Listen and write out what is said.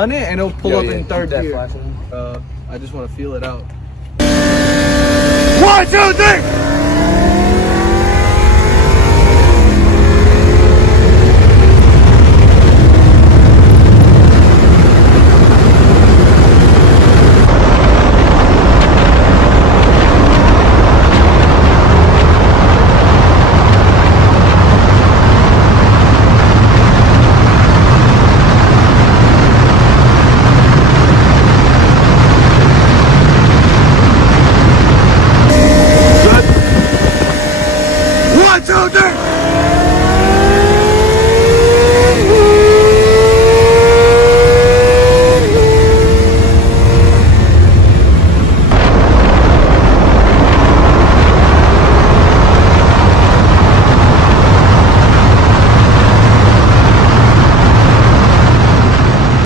on it and it'll pull up in third that gear. flashing. I just want to feel it out. 1, 2, 3.